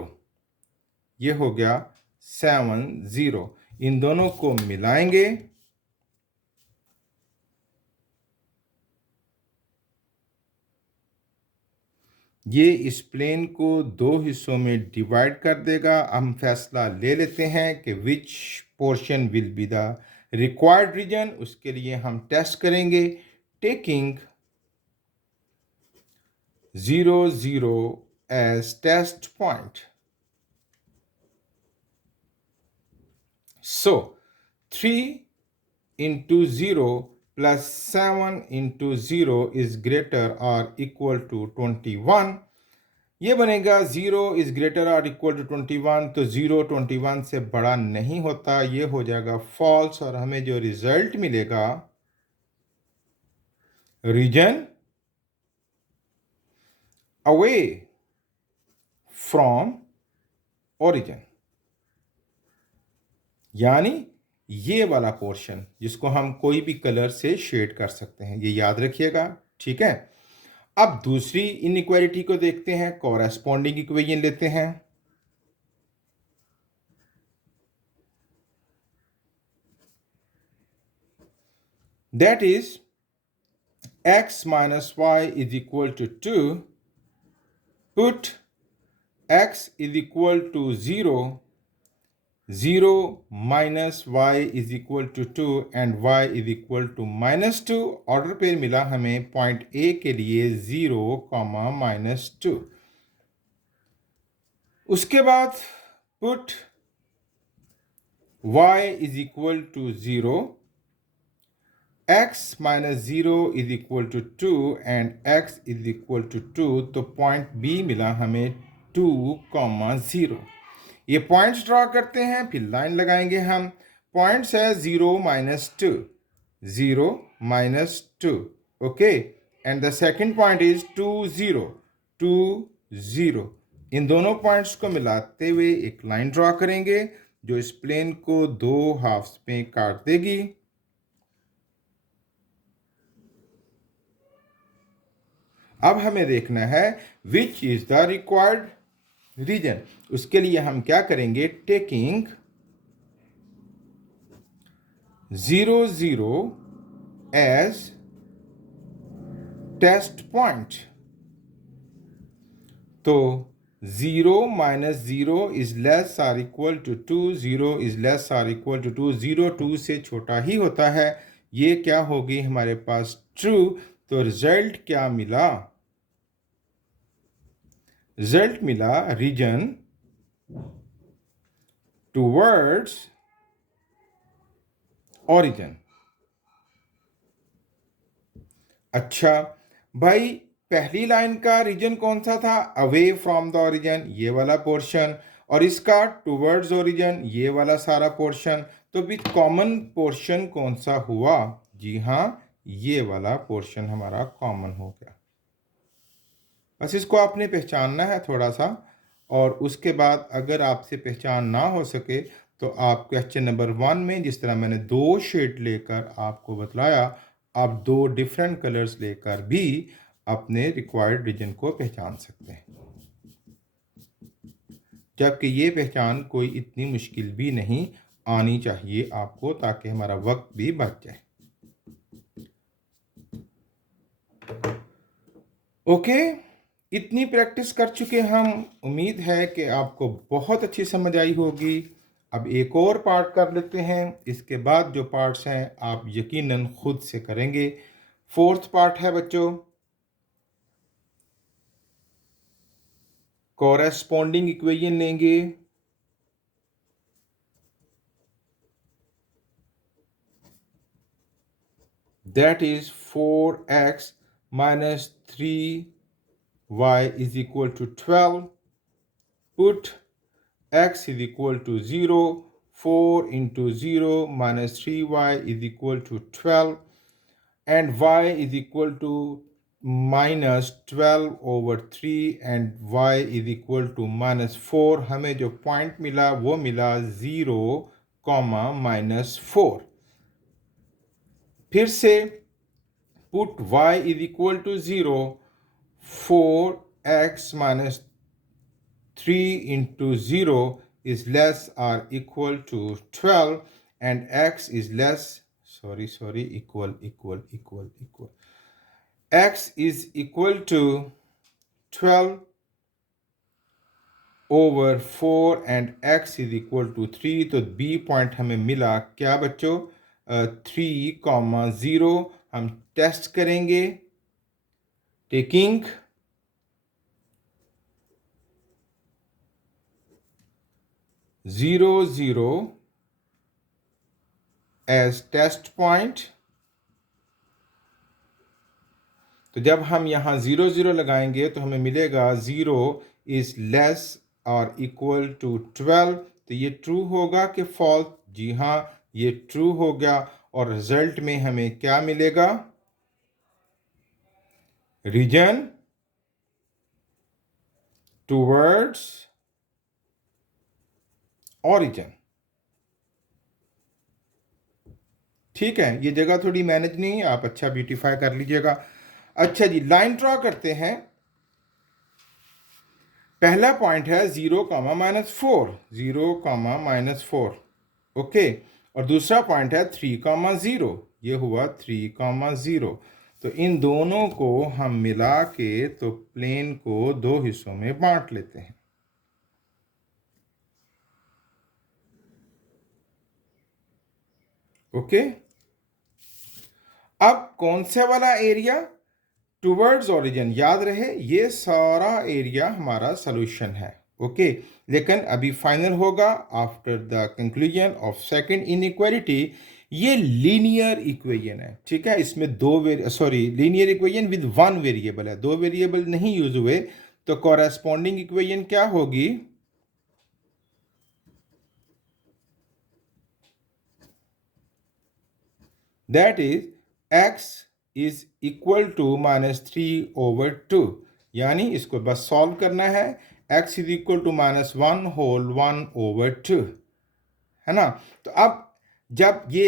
ये हो गया 7 0। इन दोनों को मिलाएंगे, ये इस प्लेन को दो हिस्सों में डिवाइड कर देगा। हम फैसला ले लेते हैं कि which portion will be the required region. उसके लिए हम टेस्ट करेंगे, taking 0 0 as test point. So 3 into 0 plus 7 into 0 is greater or equal to 21. ये बनेगा 0 is greater or equal to 21, तो 0 21 से बड़ा नहीं होता, ये हो जाएगा false और हमें जो रिजल्ट मिलेगा रीजन away from origin, यानी ये वाला पोर्शन जिसको हम कोई भी कलर से शेड कर सकते हैं, ये याद रखिएगा, ठीक है। अब दूसरी इनइक्वालिटी को देखते हैं, कॉरेस्पॉन्डिंग इक्वेशन लेते हैं। That is x minus y is equal to 2, put x is equal to 0, 0 minus y is equal to 2 and y is equal to minus 2। Order पे मिला हमें पॉइंट A के लिए 0, minus 2। उसके बाद put y is equal to 0, x minus 0 is equal to 2 and x is equal to 2, तो पॉइंट B मिला हमें 2, 0। ये पॉइंट्स ड्रॉ करते हैं, फिर लाइन लगाएंगे हम। पॉइंट्स है 0 minus 2, 0 minus 2, okay, and the second point is 2 0, 2 0। इन दोनों पॉइंट्स को मिलाते हुए एक लाइन ड्रॉ करेंगे जो इस प्लेन को दो हाफ्स में काट देगी। अब हमें देखना है which is the required region. उसके लिए हम क्या करेंगे, टेकिंग 0 0 एज टेस्ट पॉइंट, तो 0 minus 0 is less or equal to 2, 0 is less or equal to 2, 0 2 से छोटा ही होता है। ये क्या होगी हमारे पास ट्रू, तो रिजल्ट क्या मिला, रिजल्ट मिला रीजन टूवर्ड्स ओरिजिन। अच्छा भाई, पहली लाइन का रीजन कौन सा था, अवे फ्रॉम द ओरिजिन, ये वाला पोर्शन, और इसका टूवर्ड्स ओरिजिन, ये वाला सारा पोर्शन। तो विथ कॉमन पोर्शन कौन सा हुआ, जी हाँ, ये वाला पोर्शन हमारा कॉमन हो गया। बस इसको आपने पहचानना है थोड़ा सा, और उसके बाद अगर आपसे पहचान ना हो सके तो आप क्वेश्चन नंबर 1 में जिस तरह मैंने दो शेड लेकर आपको बतलाया, आप दो डिफरेंट कलर्स लेकर भी अपने रिक्वायर्ड रीजन को पहचान सकते हैं, जबकि ये पहचान कोई इतनी मुश्किल भी नहीं आनी चाहिए आपको, ताकि हमारा वक्त भी बच जाए। ओके, इतनी प्रैक्टिस कर चुके हम, उम्मीद है कि आपको बहुत अच्छी समझ आई होगी। अब एक और पार्ट कर लेते हैं, इसके बाद जो पार्ट्स हैं आप यकीनन खुद से करेंगे। फोर्थ पार्ट है बच्चों, कॉरेस्पॉन्डिंग इक्वेशन लेंगे। That is 4x minus 3y is equal to 12. Put x is equal to 0. 4 into 0 minus 3y is equal to 12. And y is equal to minus 12 over 3 and y is equal to minus 4. हमें जो पॉइंट मिला वो मिला 0, minus 4। फिर से put y is equal to 0, 4x minus 3 into 0 is less or equal to 12 and x is less, equal. X is equal to 12 over 4 and x is equal to 3। तो b पॉइंट हमें मिला क्या बच्चों, 3,0। हम टेस्ट करेंगे टेकिंग 0, 0 as टेस्ट पॉइंट। तो जब हम यहाँ 0, 0 लगाएंगे तो हमें मिलेगा 0 इज लेस और इक्वल टू 12। तो ये ट्रू होगा कि फॉल्स? जी हाँ, ये ट्रू हो गया। और रिजल्ट में हमें क्या मिलेगा? Region towards origin. ठीक है, ये जगह थोड़ी मैनेज नहीं है, आप अच्छा ब्यूटीफाई कर लीजिएगा। अच्छा जी, लाइन ड्रॉ करते हैं। पहला पॉइंट है 0, -4, 0, -4, ओके। और दूसरा पॉइंट है 3, 0, ये हुआ 3, 0। तो इन दोनों को हम मिला के तो प्लेन को दो हिस्सों में बांट लेते हैं, ओके। अब कौन सा वाला एरिया? Towards origin. याद रहे ये सारा एरिया हमारा सोल्यूशन है, ओके। लेकिन अभी फाइनल होगा after the conclusion of second inequality. ये लीनियर इक्वेशन है, ठीक है। इसमें linear equation with one variable है, दो वेरिएबल नहीं यूज हुए। तो कॉरेस्पॉन्डिंग इक्वेशन क्या होगी? That is x is equal to -3/2। यानी इसको बस सॉल्व करना है। x is equal to -1 whole 1/2, है ना। तो अब जब ये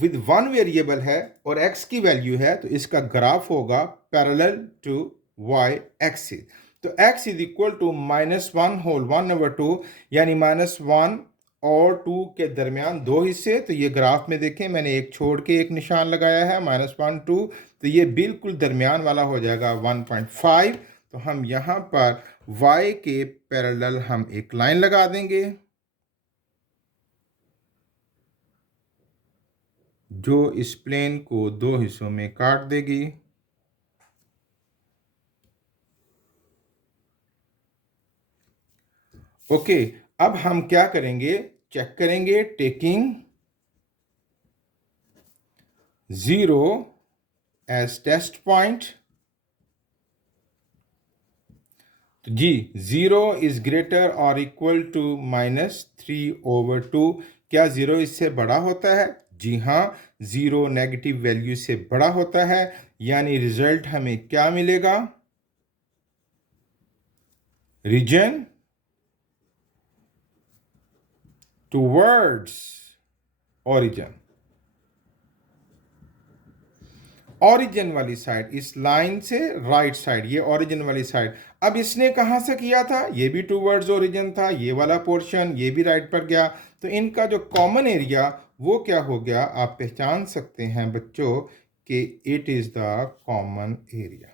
विद वन वेरिएबल है और x की वैल्यू है तो इसका ग्राफ होगा पैरेलल टू y एक्सिस। तो x is equal to -1 whole 1/2, यानी -1 और 2 के दरमियान दो हिस्से। तो ये ग्राफ में देखें, मैंने एक छोड़ के एक निशान लगाया है, -1, 2। तो ये बिल्कुल दरमियान वाला हो जाएगा 1.5। तो हम यहाँ पर y के पैरेलल हम एक लाइन लगा देंगे जो इस प्लेन को दो हिस्सों में काट देगी। ओके, अब हम क्या करेंगे? चेक करेंगे टेकिंग 0 एज टेस्ट पॉइंट। तो जी 0 इज ग्रेटर और इक्वल टू -3/2। क्या 0 इससे बड़ा होता है? जी हाँ, 0 नेगेटिव वैल्यू से बड़ा होता है। यानी रिजल्ट हमें क्या मिलेगा? Region towards origin. ओरिजिन वाली साइड, इस लाइन से राइट साइड, ये ओरिजिन वाली साइड। अब इसने कहां से किया था? ये भी टूवर्ड्स ओरिजिन था, ये वाला पोर्शन, ये भी राइट पर गया। तो इनका जो कॉमन एरिया वो क्या हो गया? आप पहचान सकते हैं बच्चों कि it is the common area.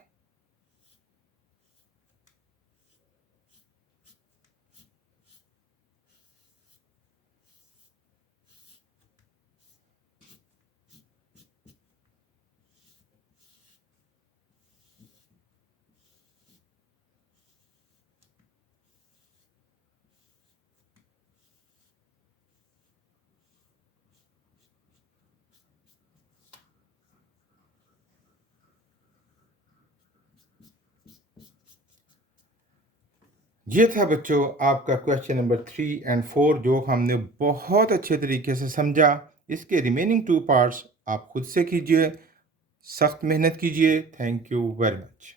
ये था बच्चों आपका क्वेश्चन नंबर 3 एंड 4 जो हमने बहुत अच्छे तरीके से समझा। इसके रिमेनिंग 2 पार्ट्स आप खुद से कीजिए, सख्त मेहनत कीजिए। Thank you very much.